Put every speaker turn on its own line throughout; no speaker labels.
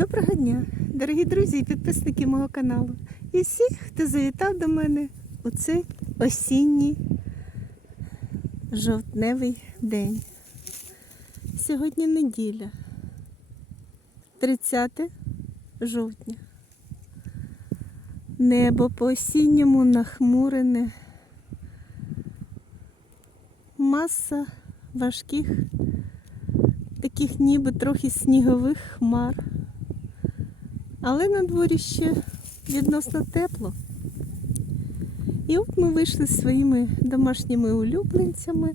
Доброго дня, дорогі друзі і підписники мого каналу. І всі, хто завітав до мене у цей осінній жовтневий день. Сьогодні неділя, 30 жовтня. Небо по осінньому нахмурене. Маса важких, таких ніби трохи снігових хмар. Але на дворі ще відносно тепло. І от ми вийшли з своїми домашніми улюбленцями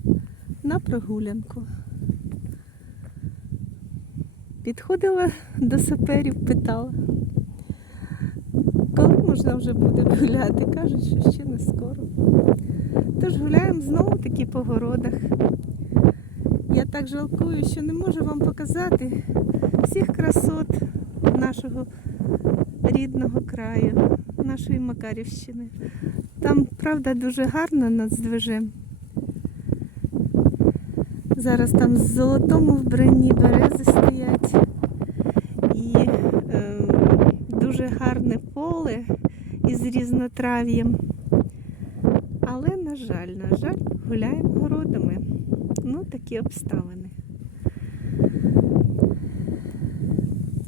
на прогулянку. Підходила до саперів, питала, коли можна вже буде гуляти. Кажуть, що ще не скоро. Тож гуляємо знову таки по городах. Я так жалкую, що не можу вам показати всіх красот нашого рідного краю, нашої Макарівщини. Там, правда, дуже гарно над здвижем. Зараз там в золотому вбранні берези стоять. І е, дуже гарне поле із різнотрав'ям. Але, на жаль, на жаль, гуляємо городами. Ну, такі обставини.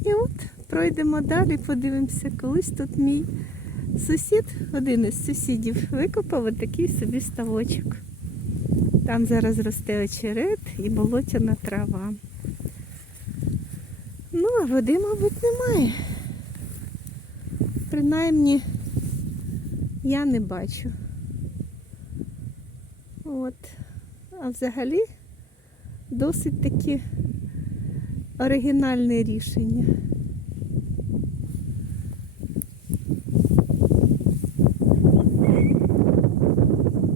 І от пройдемо далі, подивимося, колись тут мій сусід, один із сусідів, викопав отакий собі ставочок. Там зараз росте очерет і болотяна трава. Ну, а води, мабуть, немає. Принаймні, я не бачу. От. А взагалі досить таки оригінальне рішення.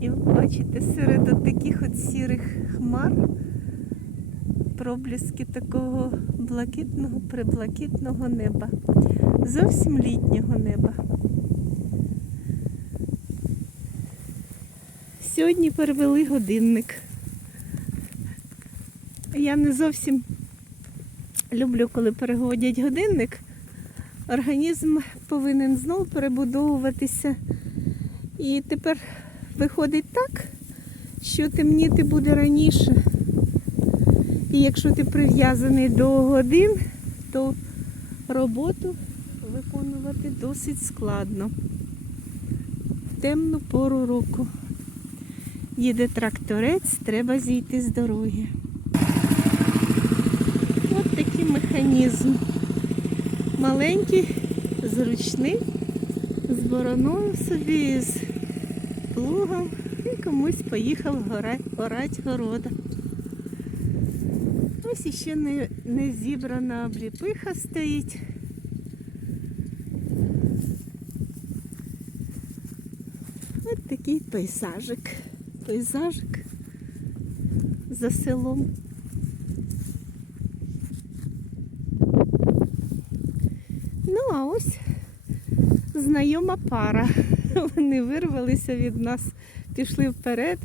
І ви бачите, серед от таких от сірих хмар пробліски такого блакитного, приблакитного неба. Зовсім літнього неба. Сьогодні перевели годинник. Я не зовсім люблю, коли переводять годинник. Організм повинен знову перебудовуватися. І тепер виходить так, що темніти буде раніше. І якщо ти прив'язаний до годин, то роботу виконувати досить складно. В темну пору року. Їде тракторець, треба зійти з дороги. От такий механізм. Маленький, зручний, з бороною собі, з плугом і комусь поїхав гора- орать города. Ось іще не, не зібрана обліпиха стоїть. Ось такий пейзажик. Пейзажик за селом. Ну, а ось знайома пара. Вони вирвалися від нас, пішли вперед.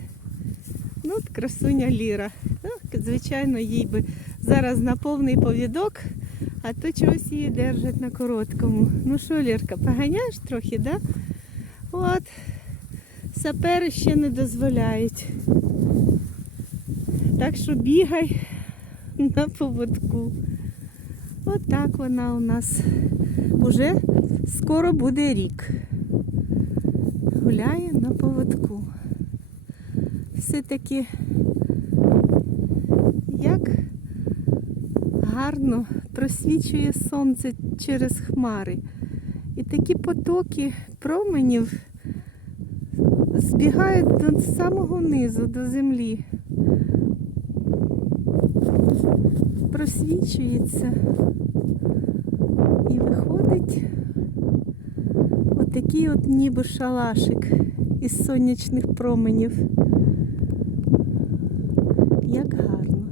Ну, от красуня Ліра. Ну, звичайно, їй би зараз на повний повідок, а то чогось її держать на короткому. Ну що, Лірка, поганяєш трохи, да? От, сапери ще не дозволяють. Так що бігай на поводку. Отак вона у нас уже скоро буде рік. Гуляє на поводку. Все-таки як гарно просвічує сонце через хмари. І такі потоки променів збігають до самого низу, до землі. Просвічується і виходить отакий от ніби шалашик із сонячних променів. Як гарно.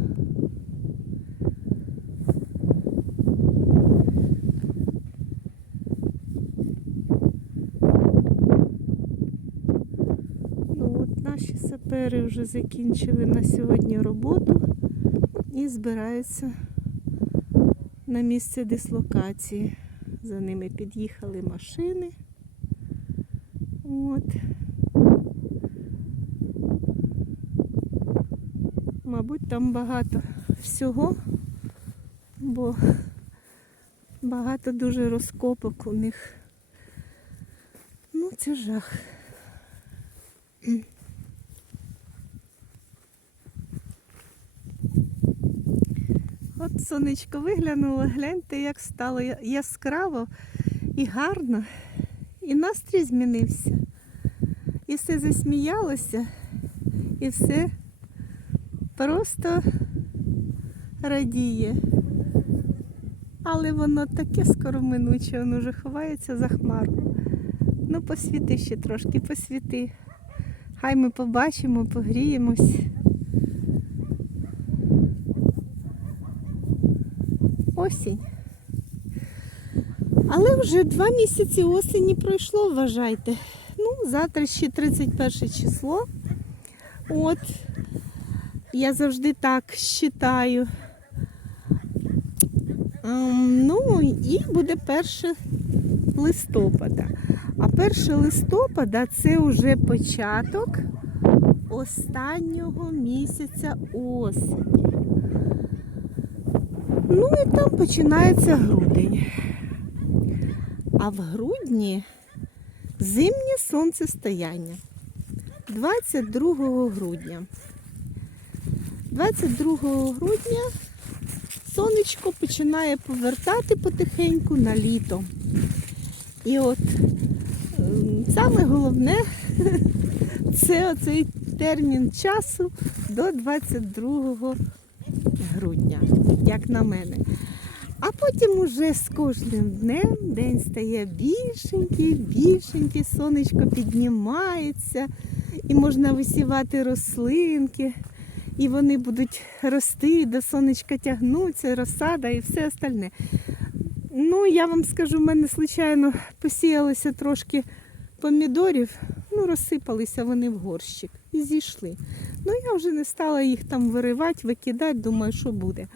Ну от наші сапери вже закінчили на сьогодні роботу і збираються на місце дислокації. За ними під'їхали машини. От. Мабуть, там багато всього, бо багато дуже розкопок у них. Ну, це жах. От сонечко виглянуло, гляньте, як стало яскраво і гарно, і настрій змінився. І все засміялося, і все просто радіє. Але воно таке скороминуче, воно вже ховається за хмару. Ну, посвіти ще трошки, посвіти. Хай ми побачимо, погріємось. Осінь. Але вже два місяці осені пройшло, вважайте. Завтра ще 31 число. От. Я завжди так вважаю. Ем, Ну і буде 1 листопада. А 1 листопада це вже початок останнього місяця осені. Ну і там починається грудень. А в грудні зимнє сонцестояння. 22 грудня. 22 грудня сонечко починає повертати потихеньку на літо. І от ем, саме головне це оцей термін часу до 22 грудня, як на мене. А потім уже з кожним днем день стає більшенький, більшенький, сонечко піднімається, і можна висівати рослинки, і вони будуть рости, до сонечка тягнуться, розсада і все остальне. Ну, я вам скажу, в мене, звичайно, посіялося трошки помідорів, ну, розсипалися вони в горщик і зійшли. Ну, я вже не стала їх там виривати, викидати, думаю, що буде.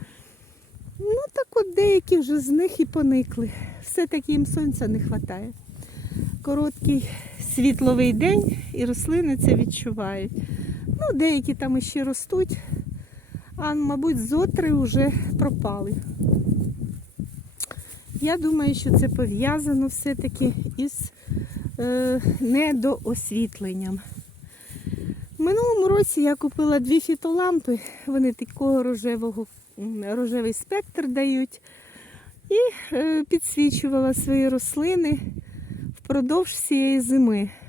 Ну, так от деякі вже з них і поникли. Все-таки їм сонця не вистачає. Короткий світловий день і рослини це відчувають. Ну, деякі там іще ростуть, а, мабуть, зотри вже пропали. Я думаю, що це пов'язано все-таки із е, недоосвітленням. В минулому році я купила дві фітолампи, вони такого рожевого, рожевий спектр дають. І е, підсвічувала свої рослини впродовж всієї зими.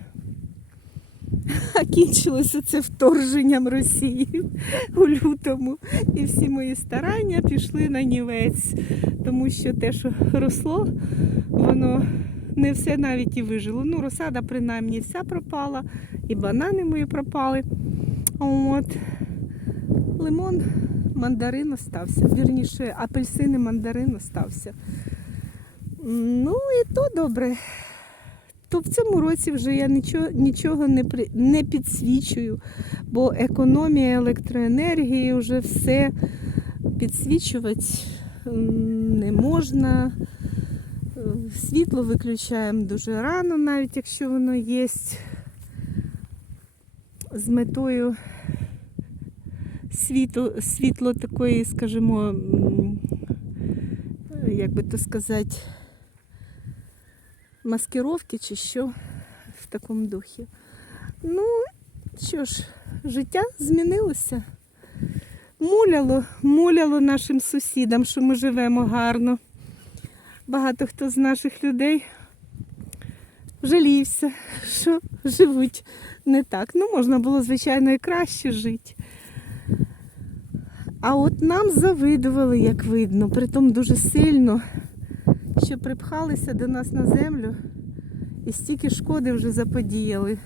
А кінчилося це вторженням Росії у лютому. І всі мої старання пішли на нівець, тому що те, що росло, воно не все навіть і вижило. Ну, розсада принаймні вся пропала, і банани мої пропали. От. Лимон, мандарин остався. Вірніше, апельсини, мандарин остався. Ну і то добре. То в цьому році вже я нічого, нічого не, при, не підсвічую, бо економія електроенергії вже все підсвічувати не можна. Світло виключаємо дуже рано, навіть якщо воно є з метою світло, світло такої, скажімо, як би то сказати, маскировки чи що в такому духі. Ну, що ж, життя змінилося. Муляло, муляло нашим сусідам, що ми живемо гарно. Багато хто з наших людей жалівся, що живуть не так. Ну, можна було, звичайно, і краще жити. А от нам завидували, як видно, притом дуже сильно, що припхалися до нас на землю і стільки шкоди вже заподіяли.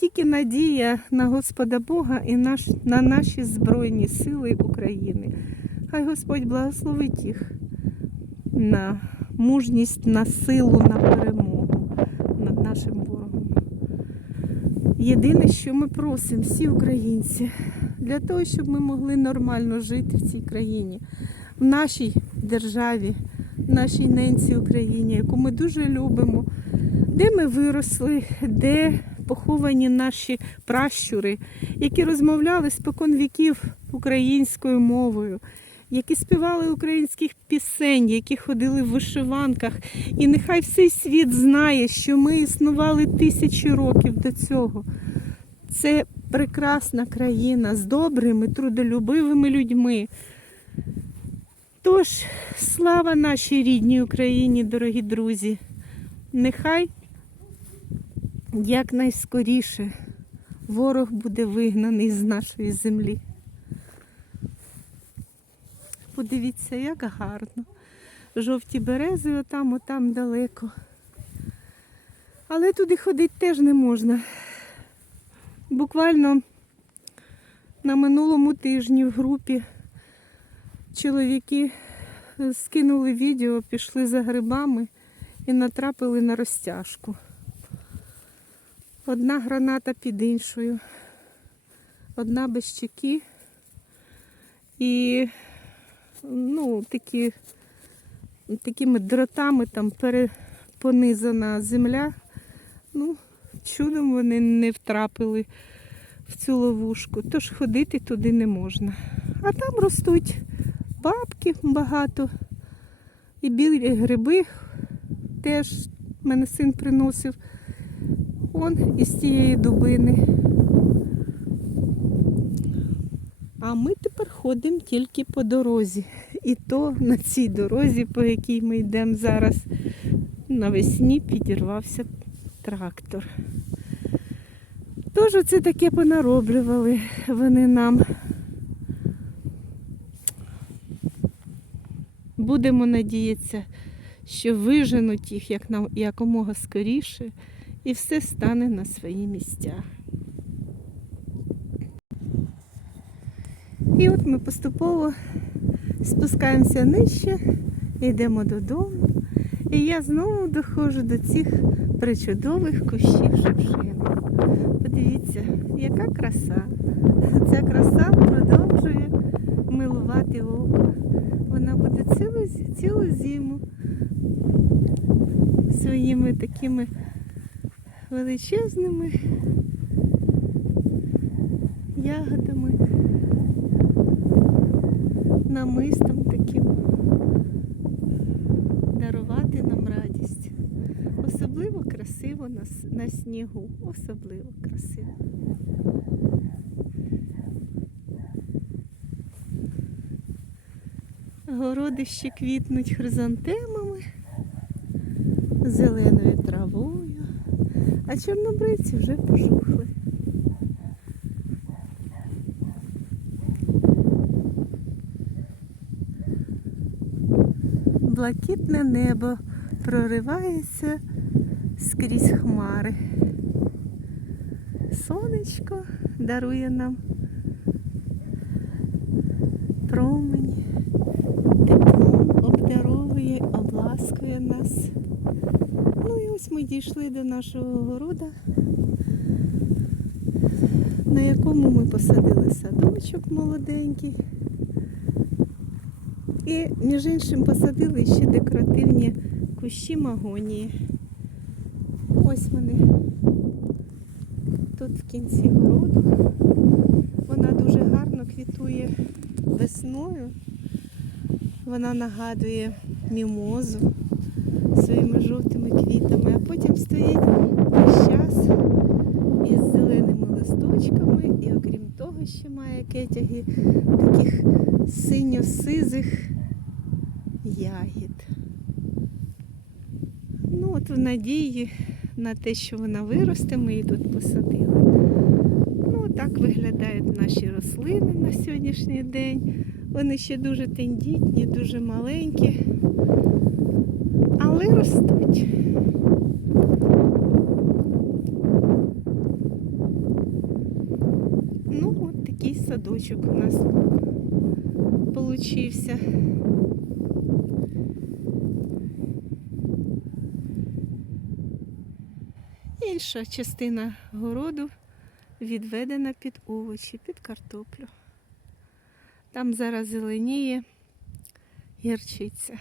Тільки надія на Господа Бога і наш, на наші Збройні Сили України. Хай Господь благословить їх на мужність, на силу, на перемогу над нашим. Єдине, що ми просимо, всі українці, для того, щоб ми могли нормально жити в цій країні, в нашій державі, в нашій ненці Україні, яку ми дуже любимо, де ми виросли, де поховані наші пращури, які розмовляли спокон віків українською мовою. Які співали українських пісень, які ходили в вишиванках, і нехай всей світ знає, що ми існували тисячі років до цього. Це прекрасна країна з добрими, трудолюбивими людьми. Тож, слава нашій рідній Україні, дорогі друзі. Нехай якнайскоріше ворог буде вигнаний з нашої землі. Подивіться, як гарно. Жовті берези отам, отам далеко. Але туди ходити теж не можна. Буквально на минулому тижні в групі чоловіки скинули відео, пішли за грибами і натрапили на розтяжку. Одна граната під іншою, одна без чеки і ну, такі, такими дротами там перепонизана земля. Ну, чудом вони не втрапили в цю ловушку, тож ходити туди не можна. А там ростуть бабки багато. І білі гриби теж мене син приносив. Он із цієї дубини. А ми тепер ходимо тільки по дорозі. І то на цій дорозі, по якій ми йдемо зараз, навесні підірвався трактор. Тож оце таке понароблювали вони нам. Будемо надіятися, що виженуть їх нам, якомога скоріше і все стане на свої місця. І от ми поступово спускаємося нижче, йдемо додому. І я знову доходжу до цих причудових кущів шипшини. Подивіться, яка краса. Ця краса продовжує милувати око. Вона буде цілу, цілу зиму своїми такими величезними ягодами, намистом таким дарувати нам радість. Особливо красиво на, на снігу, особливо красиво. Городи ще квітнуть хризантемами, зеленою травою, а чорнобривці вже пожухли. Блакитне небо проривається скрізь хмари. Сонечко дарує нам промені, теплом обдаровує, обласкує нас. Ну і ось ми дійшли до нашого города, на якому ми посадили садочок молоденький. І, між іншим, посадили ще декоративні кущі магонії. Ось вони тут в кінці городу. Вона дуже гарно квітує весною. Вона нагадує мімозу своїми жовтими квітами, а потім стоїть весь час із зеленими листочками і окрім того ще має кетяги таких синьо-сизих ягід. Ну от в надії на те, що вона виросте, ми її тут посадили. Ну, так виглядають наші рослини на сьогоднішній день. Вони ще дуже тендітні, дуже маленькі, але ростуть. Ну, от такий садочок у нас получився. Інша частина городу відведена під овочі, під картоплю. Там зараз зеленіє гірчиця.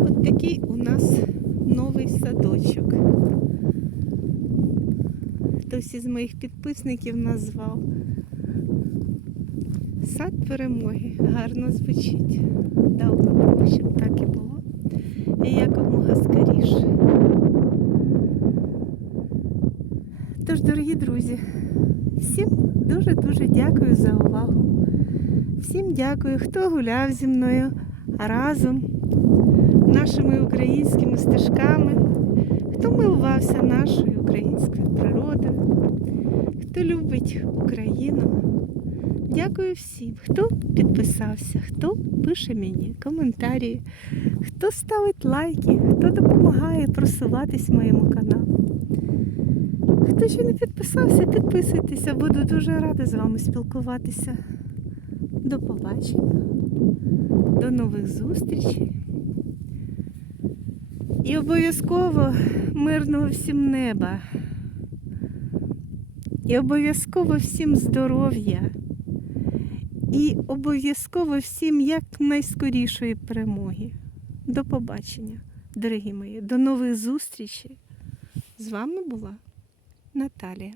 От такий у нас новий садочок. Хтось із моїх підписників назвав. Сад перемоги гарно звучить. Давно було, щоб так і було. І якомога скоріше. Тож, дорогі друзі, всім дуже-дуже дякую за увагу. Всім дякую, хто гуляв зі мною разом нашими українськими стежками, хто милувався нашою українською природою, хто любить Україну. Дякую всім, хто підписався, хто пише мені коментарі, хто ставить лайки, хто допомагає просуватись моєму каналу. Хто ще не підписався, підписуйтеся, буду дуже рада з вами спілкуватися. До побачення, до нових зустрічей. І обов'язково мирного всім неба. І обов'язково всім здоров'я. І обов'язково всім якнайскорішої перемоги. До побачення, дорогі мої, до нових зустрічей. З вами була Наталія.